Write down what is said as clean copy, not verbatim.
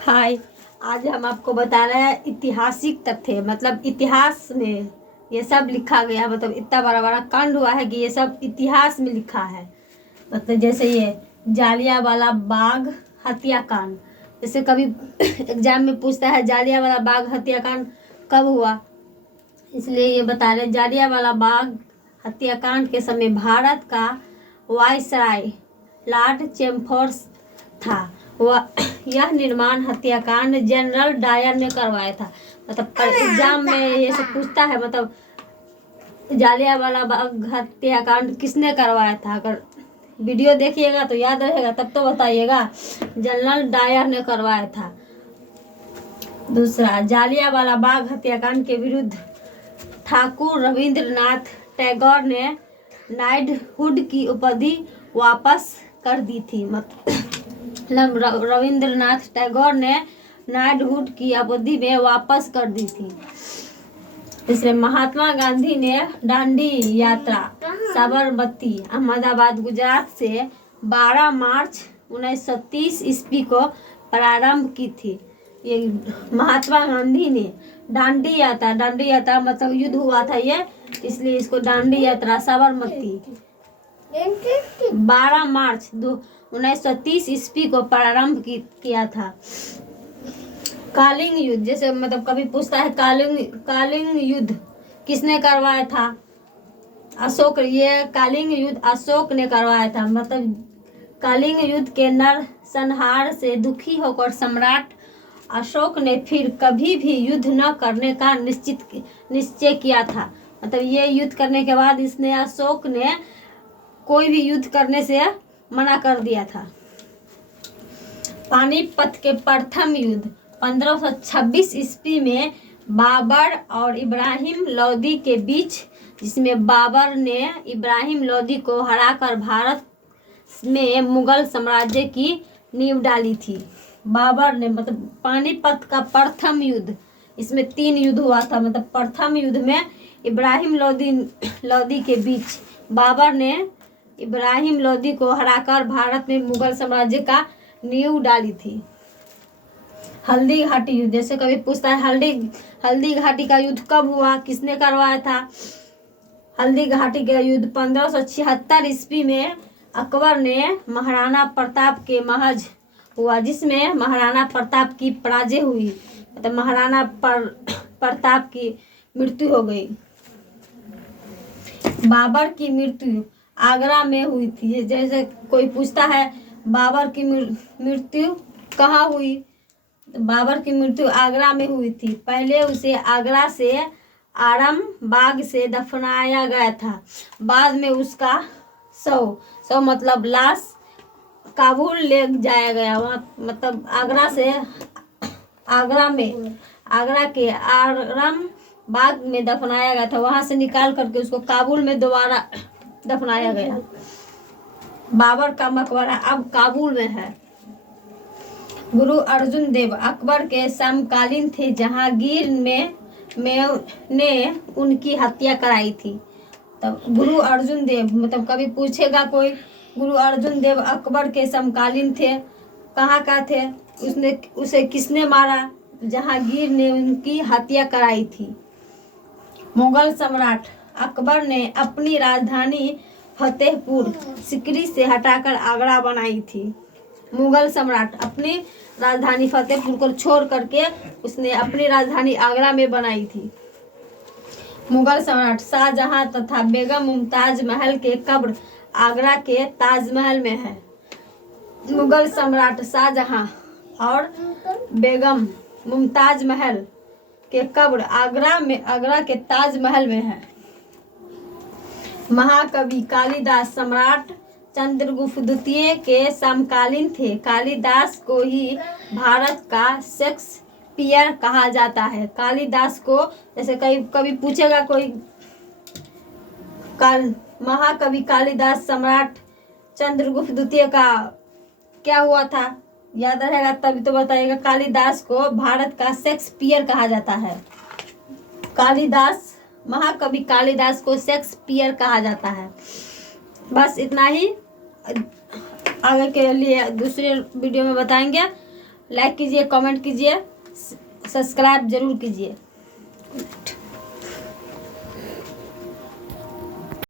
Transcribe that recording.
हाय, आज हम आपको बता रहे हैं ऐतिहासिक तथ्य। मतलब इतिहास में ये सब लिखा गया है। मतलब इतना बड़ा बड़ा कांड हुआ है कि ये सब इतिहास में लिखा है। मतलब जैसे ये जालियांवाला बाग हत्याकांड, जैसे कभी एग्जाम में पूछता है जालियांवाला बाग हत्याकांड कब हुआ, इसलिए ये बता रहे जालियांवाला बाग हत्याकांड के समय भारत का वायसराय लॉर्ड चैम्फोर्ड था। वह यह निर्माण हत्याकांड जनरल डायर ने करवाया था। मतलब एग्जाम में ये सब पूछता है, मतलब जालियांवाला बाग हत्याकांड किसने करवाया था। अगर वीडियो देखिएगा तो याद रहेगा, तब तो बताइएगा। जनरल डायर ने करवाया था। दूसरा, जालियांवाला बाग हत्याकांड के विरुद्ध ठाकुर रविंद्रनाथ टैगोर ने नाइटहुड की उपाधि वापस कर दी थी। मतलब रविंद्रनाथ टैगोर ने नाइटहुड की उपाधि में वापस कर दी थी। इसलिए महात्मा गांधी ने दांडी यात्रा साबरमती अहमदाबाद गुजरात से 12 मार्च 1930 ईस्वी को प्रारंभ की थी। ये महात्मा गांधी ने दांडी यात्रा मतलब युद्ध हुआ था ये, इसलिए इसको दांडी यात्रा साबरमती 12 मार्च 1930 ईस्वी को प्रारंभ किया था। कालिंग युद्ध, जैसे मतलब कभी पूछता है कालिंग युद्ध किसने करवाया था। अशोक। ये कालिंग युद्ध अशोक ने करवाया था। मतलब कालिंग युद्ध के नरसंहार से दुखी होकर सम्राट अशोक ने फिर कभी भी युद्ध न करने का निश्चय किया था। मतलब ये युद्ध करने के बाद इसने अशोक ने कोई भी युद्ध करने से मना कर दिया था। पानीपत के प्रथम युद्ध 1526 ईस्वी में बाबर और इब्राहिम लोदी के बीच, जिसमें बाबर ने इब्राहिम लोदी को हराकर भारत में मुगल साम्राज्य की नींव डाली थी। बाबर ने, मतलब पानीपत का प्रथम युद्ध, इसमें 3 युद्ध हुआ था। मतलब प्रथम युद्ध में इब्राहिम लोदी के बीच बाबर ने इब्राहिम लोदी को हराकर भारत में मुगल साम्राज्य का नींव डाली थी। हल्दी घाटी युद्ध, जैसे कभी पूछता है हल्दी घाटी का युद्ध कब हुआ, किसने करवाया था। हल्दी घाटी का युद्ध 1576 ईस्वी में अकबर ने महाराणा प्रताप के महज हुआ, जिसमें महाराणा प्रताप की पराजय हुई। मतलब महाराणा प्रताप की मृत्यु हो गई। बाबर की मृत्यु आगरा में हुई थी। जैसे कोई पूछता है बाबर की मृत्यु कहाँ हुई, तो बाबर की मृत्यु आगरा में हुई थी। पहले उसे आगरा से आरामबाग से दफनाया गया था। बाद में उसका शव मतलब लाश काबुल ले जाया गया। वहाँ मतलब आगरा के आरामबाग में दफनाया गया था। वहाँ से निकाल करके उसको काबुल में दोबारा दफनाया गया। बाबर का मकबरा अब काबुल में है। गुरु अर्जुन देव अकबर के समकालीन थे। जहांगीर में ने उनकी हत्या कराई थी। तब गुरु अर्जुन देव, मतलब कभी पूछेगा कोई, गुरु अर्जुन देव अकबर के समकालीन थे। कहाँ का थे, उसे किसने मारा। जहांगीर ने उनकी हत्या कराई थी। मुगल सम्राट अकबर ने अपनी राजधानी फतेहपुर सिकरी से हटाकर आगरा बनाई थी। मुगल सम्राट अपनी राजधानी फतेहपुर को छोड़ करके उसने अपनी राजधानी आगरा में बनाई थी। मुगल सम्राट शाहजहां तथा बेगम मुमताज महल के कब्र आगरा के ताजमहल में है। मुगल सम्राट शाहजहां और बेगम मुमताज महल के कब्र आगरा के ताजमहल में है। महाकवि कालिदास सम्राट चंद्रगुप्त द्वितीय के समकालीन थे। कालिदास को ही भारत का शेक्सपियर कहा जाता है। कालिदास को, जैसे कभी पूछेगा कोई, महाकवि कालिदास सम्राट चंद्रगुप्त द्वितीय का क्या हुआ था, याद रहेगा तभी तो बताइएगा। कालिदास को भारत का शेक्सपियर कहा जाता है। महाकवि कालिदास को शेक्सपियर कहा जाता है। बस इतना ही। आगे के लिए दूसरे वीडियो में बताएंगे। लाइक कीजिए, कमेंट कीजिए, सब्सक्राइब जरूर कीजिए।